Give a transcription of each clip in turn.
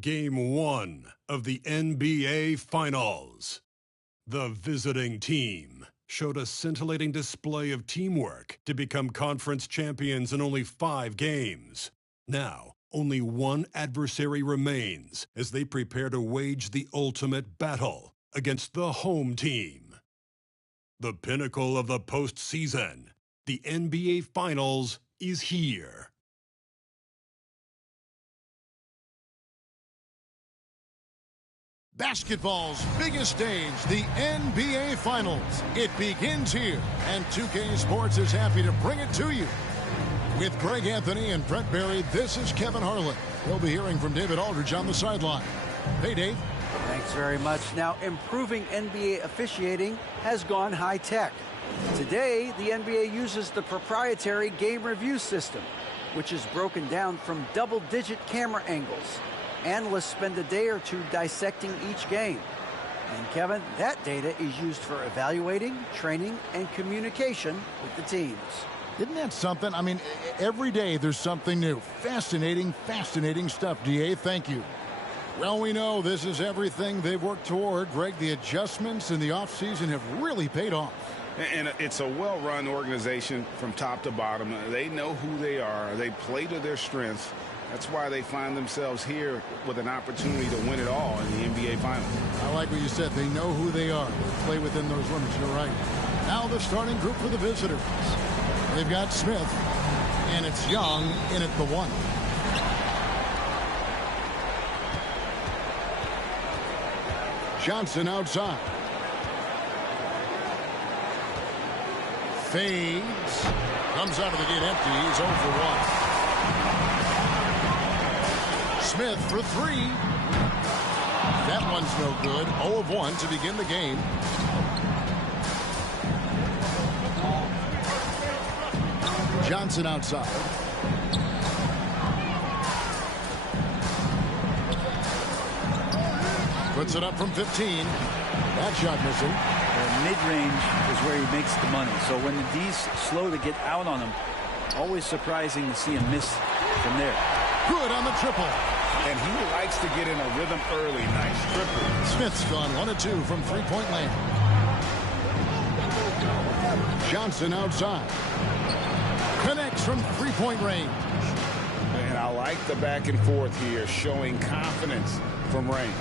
Game 1 of the NBA Finals. The visiting team showed a scintillating display of teamwork to become conference champions in only 5 games. Now, only one adversary remains as they prepare to wage the ultimate battle against the home team. The pinnacle of the postseason, the NBA Finals, is here. Basketball's biggest stage, the NBA Finals. It begins here, and 2K Sports is happy to bring it to you. With Greg Anthony and Brett Barry, this is Kevin Harlan. We'll be hearing from David Aldridge on the sideline. Hey, Dave. Thanks very much. Now, improving NBA officiating has gone high-tech. Today, the NBA uses the proprietary game review system, which is broken down from double-digit camera angles. Analysts spend a day or two dissecting each game. And Kevin, that data is used for evaluating, training, and communication with the teams. Isn't that something? I mean, every day there's something new. Fascinating, fascinating stuff, DA. Thank you. Well, we know this is everything they've worked toward. Greg, the adjustments in the offseason have really paid off. And it's a well-run organization from top to bottom. They know who they are. They play to their strengths. That's why they find themselves here with an opportunity to win it all in the NBA Finals. I like what you said. They know who they are. They play within those limits. You're right. Now the starting group for the visitors. They've got Smith, and it's Young in at the 1. Johnson outside. Fades. Comes out of the gate empty. He's 0 for 1. Smith for 3. That one's no good. 0 of 1 to begin the game. Johnson outside. Puts it up from 15. That shot missing. Mid-range is where he makes the money. So when the D's slow to get out on him, always surprising to see him miss from there. Good on the triple. And he likes to get in a rhythm early. Nice triple. Smith's gone 1 of 2 from three-point land. Johnson outside. Connects from three-point range. And I like the back and forth here, showing confidence from range.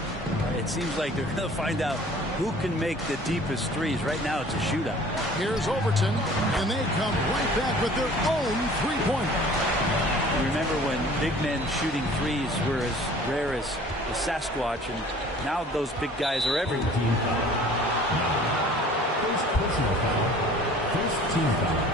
It seems like they're going to find out who can make the deepest threes. Right now, it's a shootout. Here's Overton, and they come right back with their own three-pointer. Remember when big men shooting threes were as rare as the Sasquatch, and now those big guys are everywhere. First personal foul. First team foul.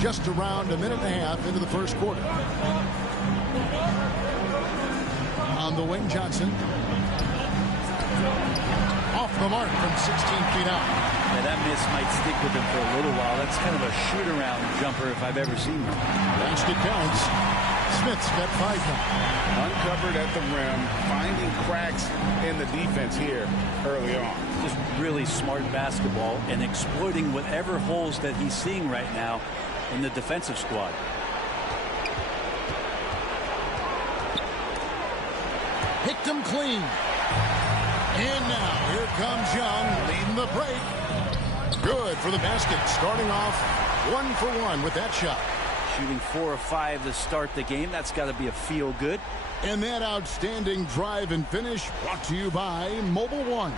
Just around a minute and a half into the first quarter. On the wing, Johnson. Off the mark from 16 feet out. Yeah, that miss might stick with him for a little while. That's kind of a shoot-around jumper if I've ever seen one. Basket counts. Smith's got 5 now. Uncovered at the rim, finding cracks in the defense here early on. Just really smart basketball and exploiting whatever holes that he's seeing right now in the defensive squad. Picked him clean. And now, here comes Young, leading the break. Good for the basket, starting off 1 for 1 with that shot. Shooting 4 of 5 to start the game. That's got to be a feel good. And that outstanding drive and finish brought to you by Mobile One.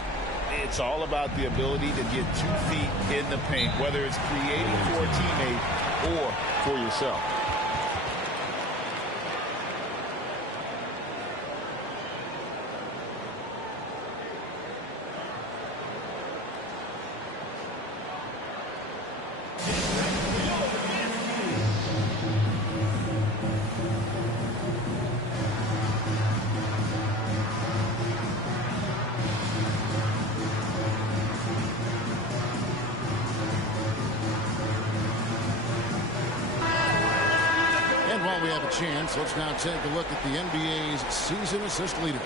It's all about the ability to get 2 feet in the paint, whether it's creating for a teammate or for yourself. While we have a chance, let's now take a look at the NBA's season assist leaders.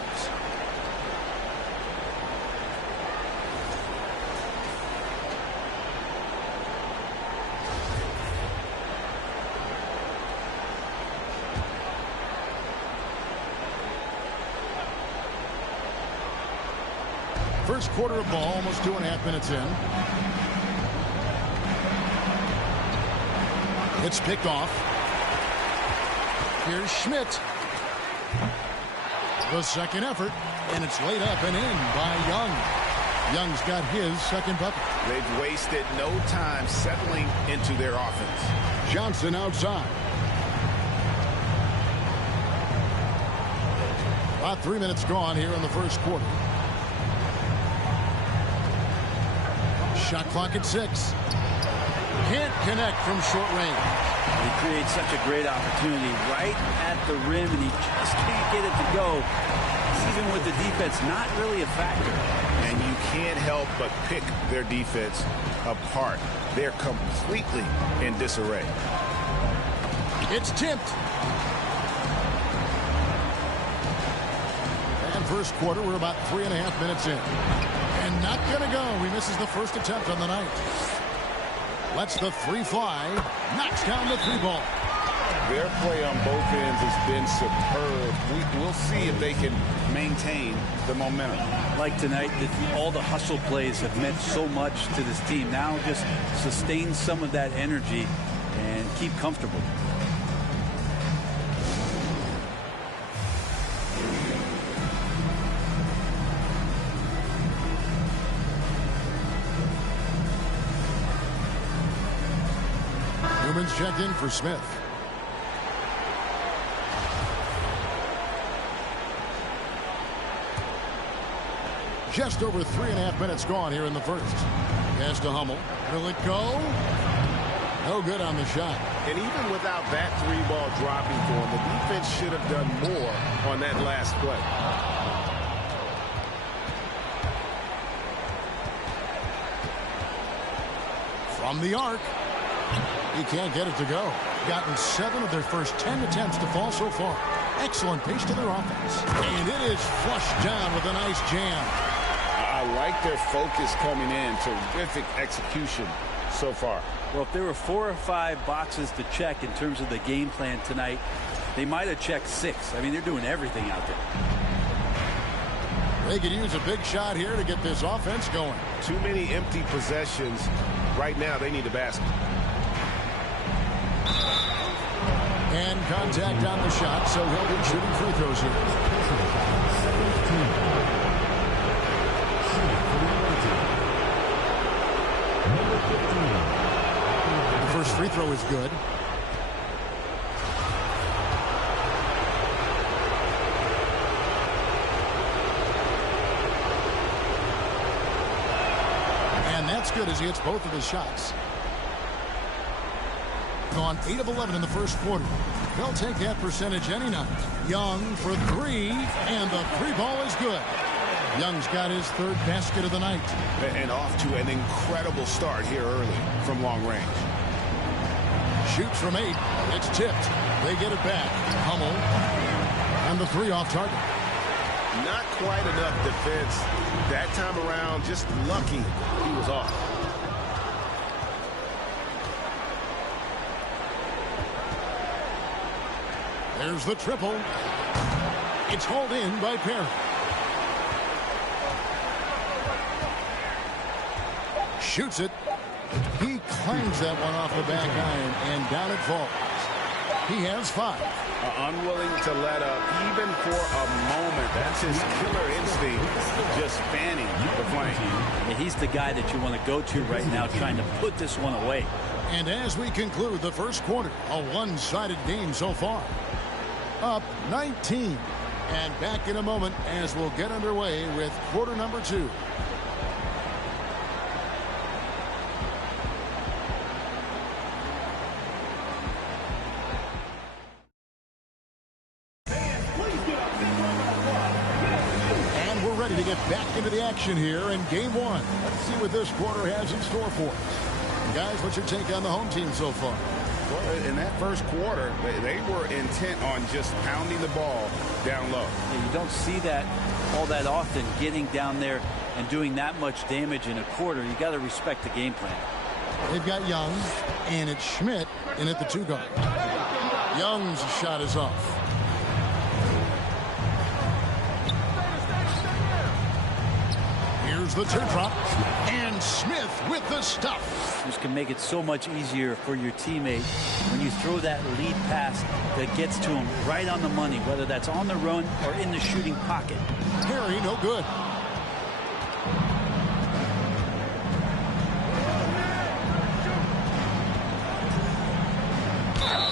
First quarter of ball, almost 2.5 minutes in. It's picked off. Here's Schmidt. The second effort, and it's laid up and in by Young. Young's got his second bucket. They've wasted no time settling into their offense. Johnson outside. About 3 minutes gone here in the first quarter. Shot clock at 6. Can't connect from short range. He creates such a great opportunity right at the rim, and he just can't get it to go. Even with the defense, not really a factor. And you can't help but pick their defense apart. They're completely in disarray. It's tipped. And first quarter, we're about 3.5 minutes in. And not going to go. He misses the first attempt on the night. Lets the three fly. Knocks down the three ball. Their play on both ends has been superb. We'll see if they can maintain the momentum. Like tonight, all the hustle plays have meant so much to this team. Now just sustain some of that energy and keep comfortable. Newman's checked in for Smith. Just over 3.5 minutes gone here in the first. Pass to Hummel. Will it go? No good on the shot. And even without that three ball dropping for him, the defense should have done more on that last play. From the arc. He can't get it to go. Gotten 7 of their first 10 attempts to fall so far. Excellent pace to their offense. And it is flushed down with a nice jam. I like their focus coming in. Terrific execution so far. Well, if there were 4 or 5 boxes to check in terms of the game plan tonight, they might have checked 6. I mean, they're doing everything out there. They could use a big shot here to get this offense going. Too many empty possessions. Right now, they need a basket. And contact on the shot, so he'll be shooting free throws here. The first free throw is good. And that's good as he hits both of his shots. Gone 8 of 11 in the first quarter. They'll take that percentage any night. Young for 3, and the three ball is good. Young's got his 3rd basket of the night. And off to an incredible start here early from long range. Shoots from 8. It's tipped. They get it back. Hummel. And the 3 off target. Not quite enough defense that time around. Just lucky he was off. There's the triple. It's hauled in by Perry. Shoots it. He claims that one off the back iron, and down it falls. He has 5. Unwilling to let up even for a moment. That's his killer instinct, just fanning the flame. And he's the guy that you want to go to right now, trying to put this one away. And as we conclude the first quarter, a one-sided game so far. Up 19. And back in a moment as we'll get underway with quarter number 2. And we're ready to get back into the action here in game 1. Let's see what this quarter has in store for us. Guys, what's your take on the home team so far? Well, in that first quarter, they were intent on just pounding the ball down low. Yeah, you don't see that all that often, getting down there and doing that much damage in a quarter. You got to respect the game plan. They've got Young, and it's Schmidt in at the 2 guard. Young's shot is off. Here's the teardrop. And Smith with the stuff. This can make it so much easier for your teammate when you throw that lead pass that gets to him right on the money, whether that's on the run or in the shooting pocket. Harry, no good.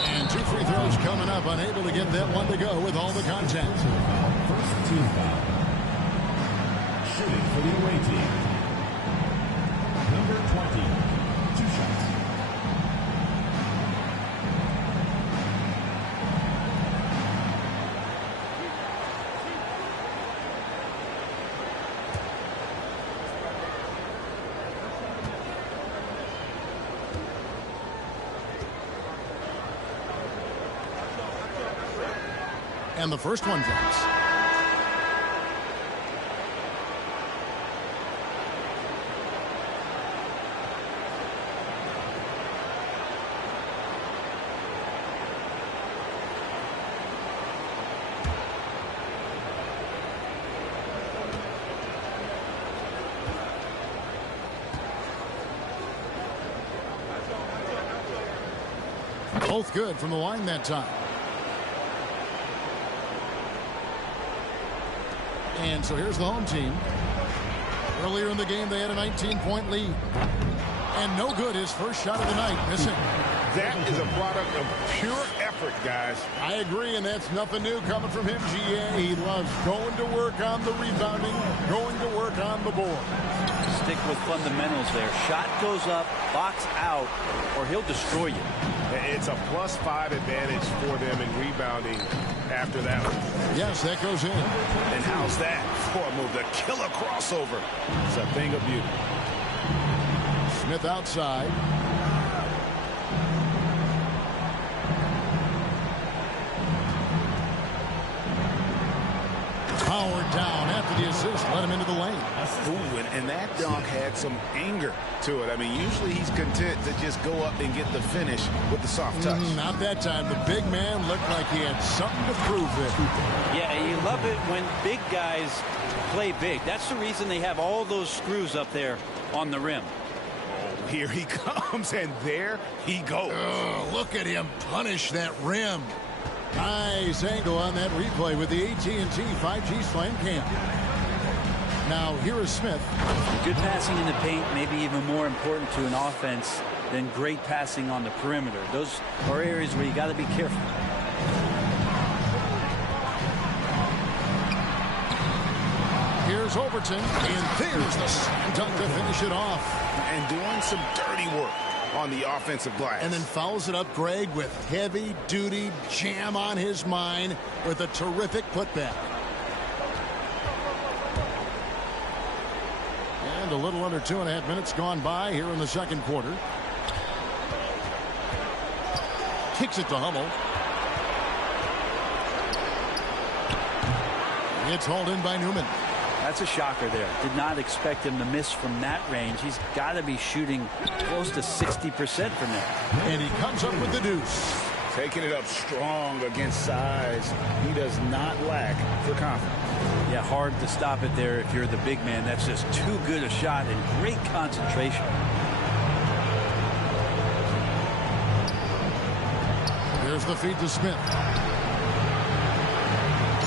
And 2 free throws coming up. Unable to get that one to go with all the contact. First team foul. Shooting for the away team. Number 20. 2 shots. And the first one drops. Both good from the line that time. And so here's the home team. Earlier in the game, they had a 19-point lead. And no good, his first shot of the night, missing. That is a product of pure effort, guys. I agree, and that's nothing new coming from him, GA. He loves going to work on the rebounding, going to work on the board. Stick with fundamentals there. Shot goes up, box out, or he'll destroy you. It's a +5 advantage for them in rebounding after that one. Yes, that goes in. And how's that for a move? The killer crossover. It's a thing of beauty. Smith outside. Powered down after the assist. Let him into the lane. Ooh, and that dunk had some anger to it. I mean, usually he's content to just go up and get the finish with the soft touch. Not that time. The big man looked like he had something to prove there. Yeah, you love it when big guys play big. That's the reason they have all those screws up there on the rim. Oh, here he comes, and there he goes. Oh, look at him punish that rim. Nice angle on that replay with the AT&T 5G Slam Cam. Now, here is Smith. Good passing in the paint, maybe even more important to an offense than great passing on the perimeter. Those are areas where you got to be careful. Here's Overton, and there's the slam dunk to finish it off. And doing some dirty work on the offensive glass. And then fouls it up, Greg, with heavy-duty jam on his mind with a terrific putback. And a little under 2.5 minutes gone by here in the second quarter. Kicks it to Hummel. It's hauled in by Newman. That's a shocker there. Did not expect him to miss from that range. He's got to be shooting close to 60% from there. And he comes up with the deuce. Taking it up strong against size. He does not lack for confidence. Yeah, hard to stop it there if you're the big man. That's just too good a shot and great concentration. There's the feed to Smith.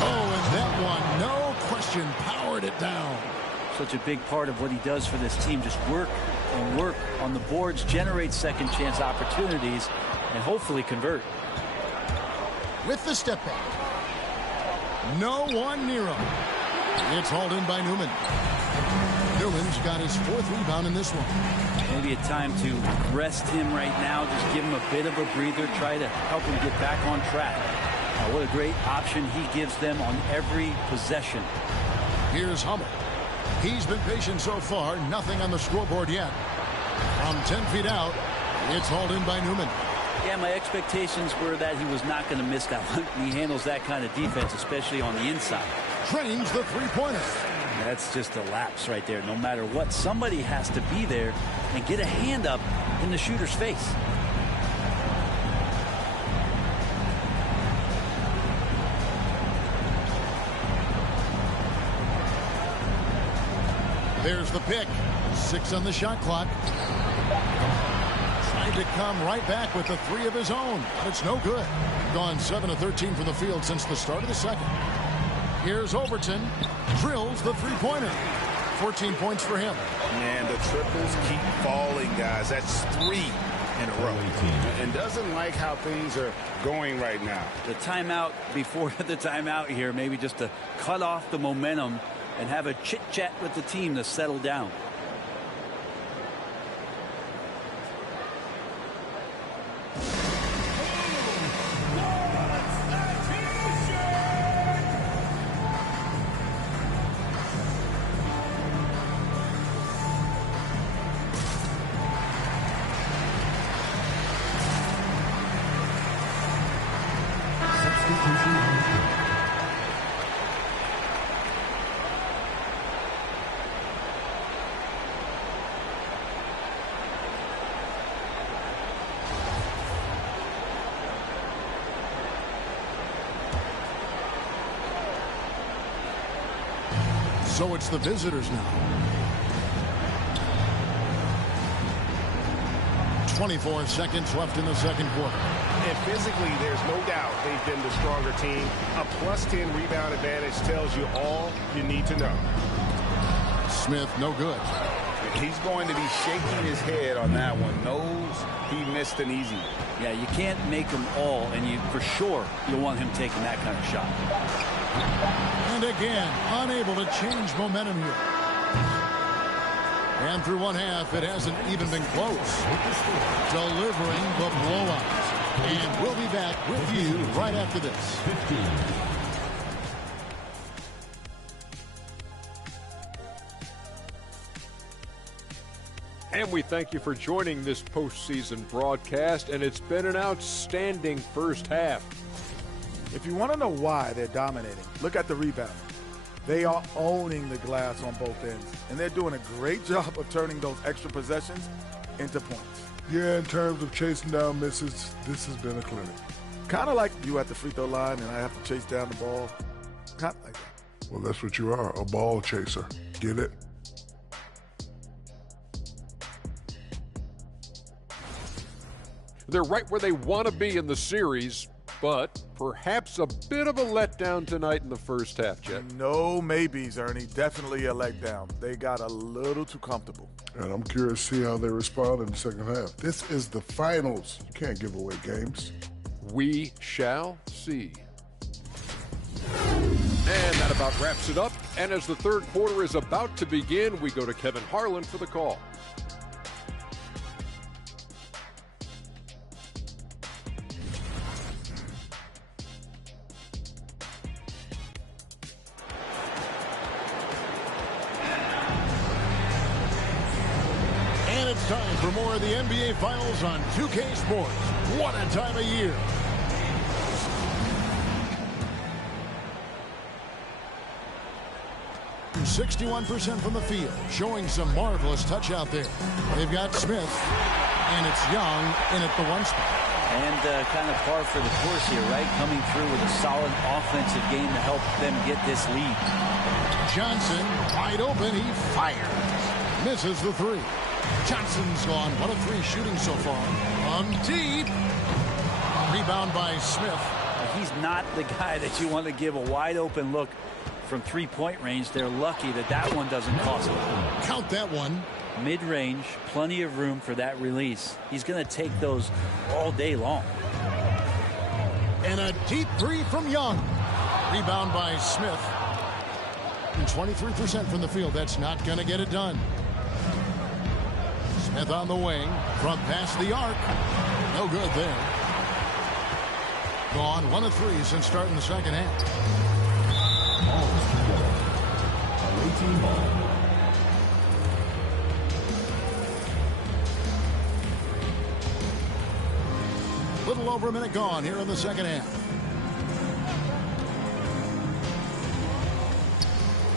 Oh, and that one, no question, powered it down. Such a big part of what he does for this team. Just work and work on the boards, generate second chance opportunities, and hopefully convert. With the step back. No one near him. It's hauled in by Newman. Newman's got his 4th rebound in this one. Maybe a time to rest him right now. Just give him a bit of a breather. Try to help him get back on track. What a great option he gives them on every possession. Here's Hummel. He's been patient so far. Nothing on the scoreboard yet. From 10 feet out, it's hauled in by Newman. Yeah, my expectations were that he was not going to miss that one. He handles that kind of defense, especially on the inside. Trains the three-pointer. That's just a lapse right there. No matter what, somebody has to be there and get a hand up in the shooter's face. There's the pick. 6 on the shot clock. Trying to come right back with the 3 of his own, but it's no good. Gone 7 of 13 from the field since the start of the second. Here's Overton. Drills the three-pointer. 14 points for him. Man, the triples keep falling, guys. That's 3 in a row. And doesn't like how things are going right now. The timeout before the timeout here, maybe just to cut off the momentum and have a chit-chat with the team to settle down. So it's the visitors now. 24 seconds left in the second quarter. And physically, there's no doubt they've been the stronger team. A +10 rebound advantage tells you all you need to know. Smith, no good. He's going to be shaking his head on that one. Knows he missed an easy one. Yeah, you can't make them all, and you for sure you want him taking that kind of shot. And again, unable to change momentum here. And through one half, it hasn't even been close. Delivering the blowout. And we'll be back with you right after this. 15. And we thank you for joining this postseason broadcast, and it's been an outstanding first half. If you want to know why they're dominating, look at the rebound. They are owning the glass on both ends, and they're doing a great job of turning those extra possessions into points. Yeah, in terms of chasing down misses, this has been a clinic. Kind of like you at the free throw line and I have to chase down the ball. Kind of like that. Well, that's what you are, a ball chaser. Get it? They're right where they want to be in the series, but perhaps a bit of a letdown tonight in the first half, Jet. No maybes, Ernie. Definitely a letdown. They got a little too comfortable. And I'm curious to see how they respond in the second half. This is the finals. You can't give away games. We shall see. And that about wraps it up. And as the third quarter is about to begin, we go to Kevin Harlan for the call. It's time for more of the NBA Finals on 2K Sports. What a time of year. "61% from the field, showing some marvelous touch out there. They've got Smith, and it's Young in at the 1 spot. And kind of par for the course here, right? Coming through with a solid offensive game to help them get this lead. Johnson, wide open, he fires. Misses the 3. Johnson's gone 1 of 3 shooting so far. On deep. Rebound by Smith. He's not the guy that you want to give a wide open look from 3-point range. They're lucky that that one doesn't cost them. Count that one. Mid-range, plenty of room for that release. He's going to take those all day long. And a deep 3 from Young. Rebound by Smith. And 23% from the field. That's not going to get it done. Smith on the wing, from past the arc. No good there. Gone 1 of 3 since starting the second half. Away ball. Little over a minute gone here in the second half.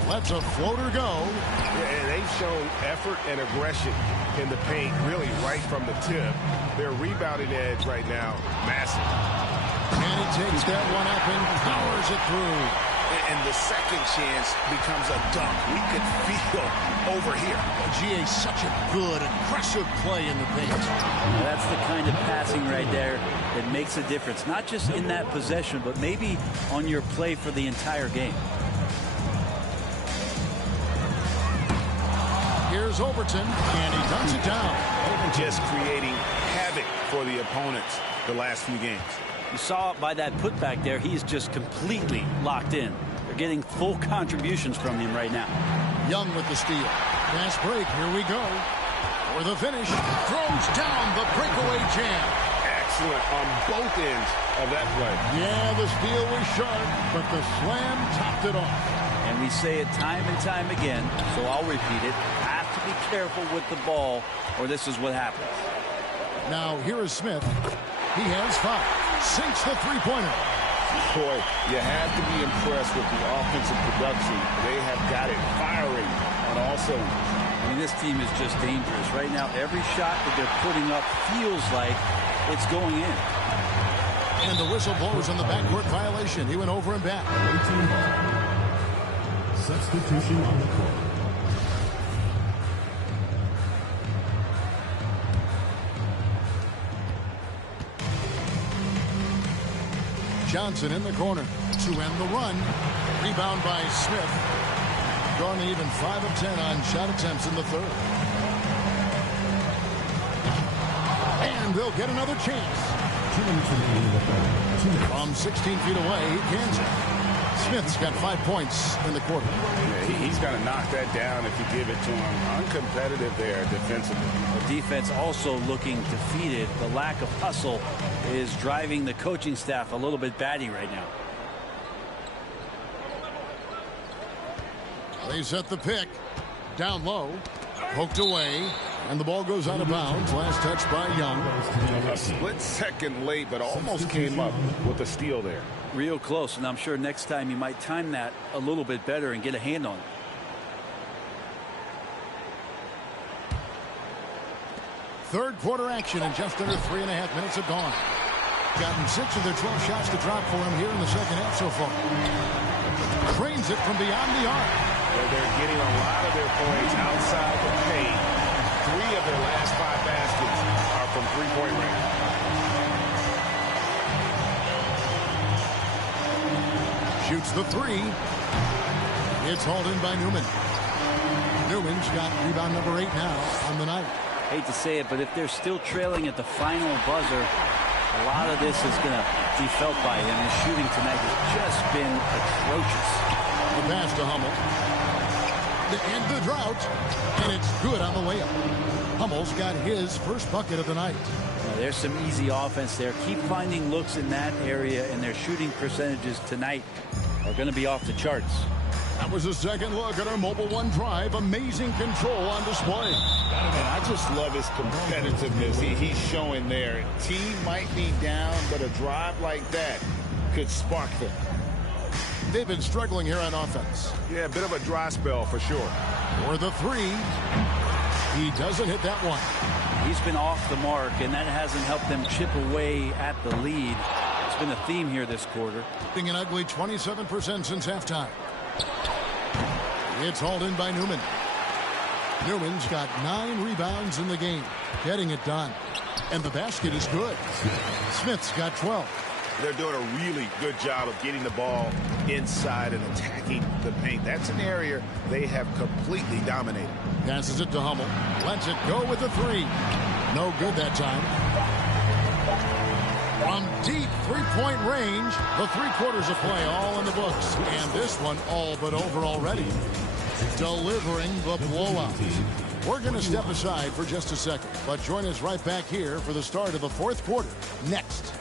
Lets a floater go. Yeah, and they've shown effort and aggression in the paint, really right from the tip. Their rebounding edge right now, massive. And he takes that one up and powers it through. and the second chance becomes a dunk. We could feel over here. GA, such a good, aggressive play in the paint. That's the kind of passing right there that makes a difference, not just in that possession, but maybe on your play for the entire game. Here's Overton, and he dunks it down. Just creating havoc for the opponents the last few games. You saw it by that putback there. He's just completely locked in. They're getting full contributions from him right now. Young with the steal. Fast break. Here we go. For the finish. Throws down the breakaway jam. Excellent on both ends of that play. Yeah, the steal was sharp, but the slam topped it off. And we say it time and time again, so I'll repeat it. Have to be careful with the ball, or this is what happens. Now, here is Smith. He has 5. Sinks the three-pointer. Boy, you have to be impressed with the offensive production. They have got it firing on all cylinders. I mean, this team is just dangerous. Right now, every shot that they're putting up feels like it's going in. And the whistle blows on the backcourt violation. He went over and back. Substitution on the court. Johnson in the corner to end the run. Rebound by Smith. Gone even 5 of 10 on shot attempts in the third. And they'll get another chance. From 16 feet away, he cans it. Smith's got 5 points in the quarter. Yeah, he's got to knock that down if you give it to him. Uncompetitive there defensively. The defense also looking defeated. The lack of hustle is driving the coaching staff a little bit batty right now. They set the pick. Down low. Poked away. And the ball goes out of bounds. Last touch by Young. A split second late, but almost came up with a steal there. Real close, and I'm sure next time you might time that a little bit better and get a hand on it. Third quarter action, and just under 3.5 minutes have gone. Gotten 6 of their 12 shots to drop for him here in the second half so far. Trains it from beyond the arc. They're getting a lot of their points outside the paint. 3 of their last 5 baskets are from three-point range. Shoots the 3. It's hauled in by Newman. Newman's got rebound number 8 now on the night. Hate to say it, but if they're still trailing at the final buzzer, a lot of this is going to be felt by him. His shooting tonight has just been atrocious. The pass to Hummel. To end the drought, and it's good on the layup. Hummel's got his first bucket of the night. Now, there's some easy offense there. Keep finding looks in that area, and their shooting percentages tonight are going to be off the charts. That was a second look at our Mobile One drive. Amazing control on display. And I just love his competitiveness he's showing there. Team might be down, but a drive like that could spark them. They've been struggling here on offense. Yeah, a bit of a dry spell for sure. For the 3. He doesn't hit that one. He's been off the mark, and that hasn't helped them chip away at the lead. It's been a theme here this quarter. Being an ugly 27% since halftime. It's hauled in by Newman. Newman's got 9 rebounds in the game. Getting it done. And the basket is good. Smith's got 12. They're doing a really good job of getting the ball inside and attacking the paint. That's an area they have completely dominated. Passes it to Hummel. Lets it go with the 3. No good that time. From deep three-point range, the 3 quarters of play all in the books. And this one all but over already. Delivering the blowout. We're going to step aside for just a second, but join us right back here for the start of the 4th quarter next.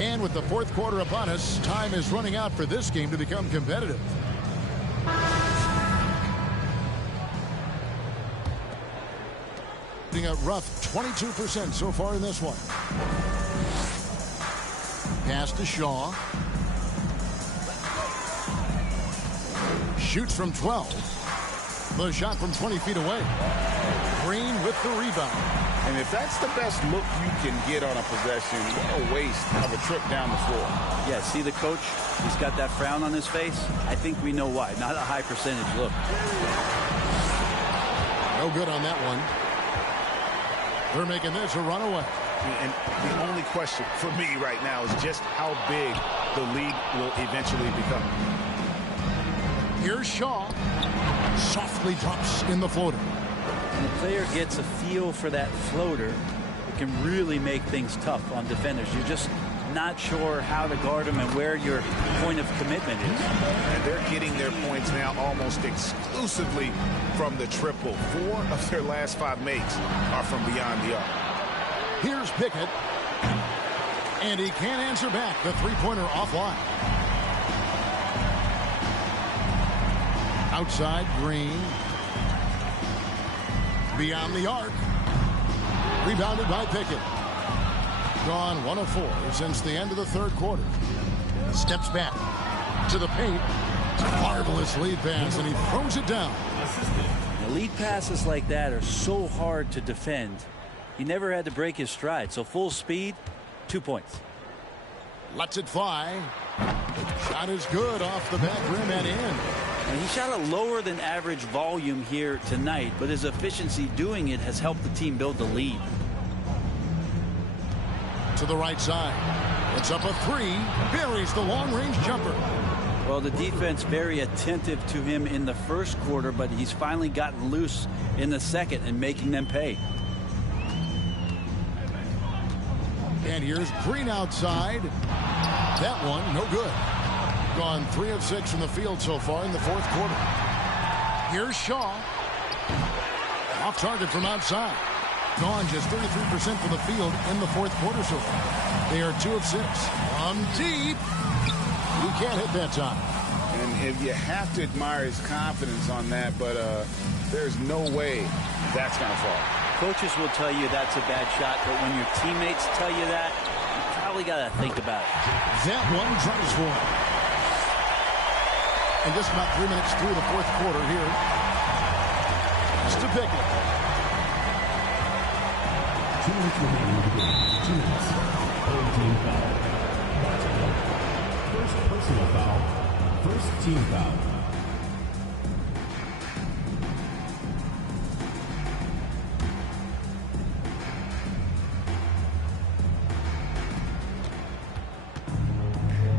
And with the 4th quarter upon us, time is running out for this game to become competitive. Being a rough 22% so far in this one. Pass to Shaw. Shoots from 12. The shot from 20 feet away. Green with the rebound. And if that's the best look you can get on a possession, what a waste of a trip down the floor. Yeah, see the coach? He's got that frown on his face. I think we know why. Not a high percentage look. No good on that one. They're making this a runaway. And the only question for me right now is just how big the lead will eventually become. Here's Shaw. Softly drops in the floater. When the player gets a feel for that floater, it can really make things tough on defenders. You're just not sure how to guard them and where your point of commitment is. And they're getting their points now almost exclusively from the triple. 4 of their last 5 makes are from beyond the arc. Here's Pickett. And he can't answer back. The three-pointer offline. Outside, Green. Beyond the arc. Rebounded by Pickett. Gone 1 of 4 since the end of the third quarter. Steps back to the paint. Marvelous lead pass, and he throws it down. Now, lead passes like that are so hard to defend. He never had to break his stride, so full speed, 2 points. Lets it fly. Shot is good off the back rim and in. And he shot a lower than average volume here tonight, but his efficiency doing it has helped the team build the lead. To the right side. It's up a 3. Buries the long-range jumper. Well, the defense very attentive to him in the first quarter, but he's finally gotten loose in the second and making them pay. And here's Green outside. That one, no good. Gone 3 of 6 from the field so far in the fourth quarter. Here's Shaw. Off target from outside. Gone just 33% from the field in the fourth quarter so far. They are 2 of 6. From deep. He can't hit that time. And if you have to admire his confidence on that, but there's no way that's going to fall. Coaches will tell you that's a bad shot, but when your teammates tell you that, you probably got to think about it. That one drives for him. And just about 3 minutes through the fourth quarter here. Just to pick it. 2 minutes remaining in the game. 2 minutes. Third team foul. First personal foul. First team foul.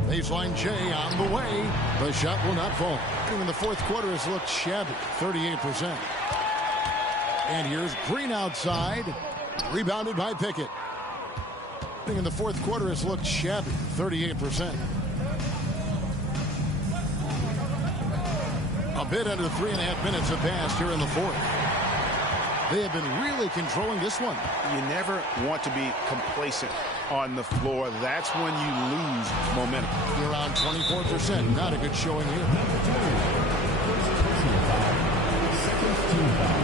Baseline J on the way. The shot will not fall. In the fourth quarter has looked shabby, 38%. And here's Green outside. Rebounded by Pickett. In the fourth quarter has looked shabby, 38%. A bit under 3.5 minutes have passed here in the fourth. They have been really controlling this one. You never want to be complacent on the floor. That's when you lose momentum. Around 24%. Not a good showing here. Second team foul.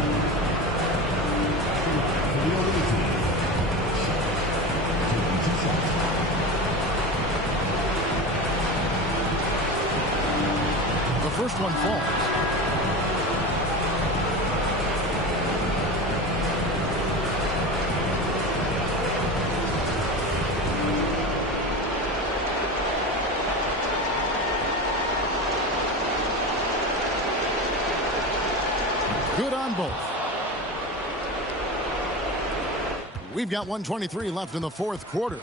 The first one falls. Good on both. We've got 1:23 left in the fourth quarter.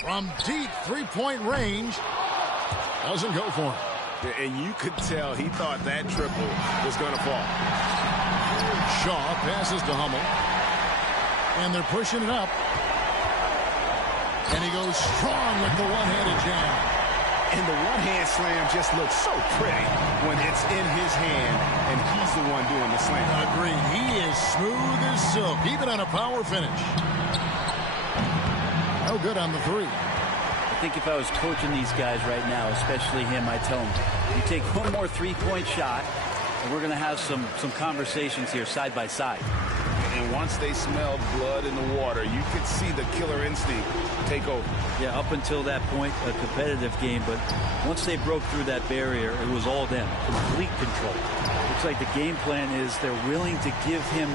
From deep three-point range. Doesn't go for him. And you could tell he thought that triple was going to fall. Shaw passes to Hummel. And they're pushing it up. And he goes strong with the one-handed jam. And the one-hand slam just looks so pretty when it's in his hand and he's the one doing the slam. Agreed. He is smooth as silk, even on a power finish. No good on the 3. I think if I was coaching these guys right now, especially him, I'd tell him, you take one more three-point shot, and we're going to have some conversations here side by side. And And once they smelled blood in the water, you could see the killer instinct take over. Yeah, up until that point, a competitive game, but once they broke through that barrier, it was all them. Complete control. Looks like the game plan is they're willing to give him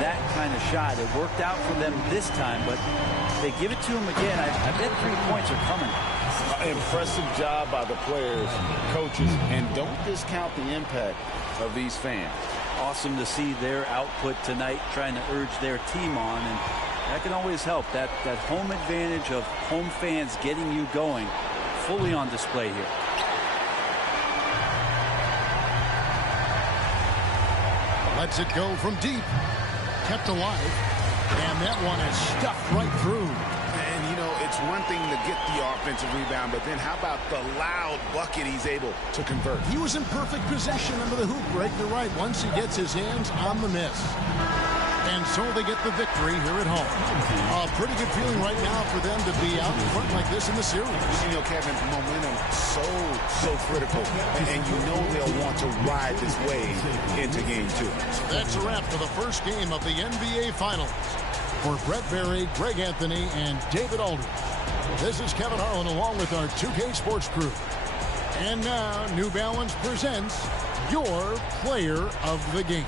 that kind of shot. It worked out for them this time, but they give it to him again. I bet 3 points are coming. Impressive job by the players, coaches, and don't discount the impact of these fans. Awesome to see their output tonight, trying to urge their team on, and that can always help. That home advantage of home fans getting you going, fully on display here. Lets it go from deep. Kept alive. And that one is stuffed right through. And, you know, it's one thing to get the offensive rebound, but then how about the loud bucket he's able to convert? He was in perfect possession under the hoop, Greg. You're right. Once he gets his hands on the miss. And so they get the victory here at home. A pretty good feeling right now for them to be out in front like this in the series. You know, Kevin, momentum so critical. And you know they'll want to ride this wave into game 2. That's a wrap for the first game of the NBA Finals. For Brett Berry, Greg Anthony, and David Aldridge, this is Kevin Harlan along with our 2K Sports crew. And now, New Balance presents your player of the game.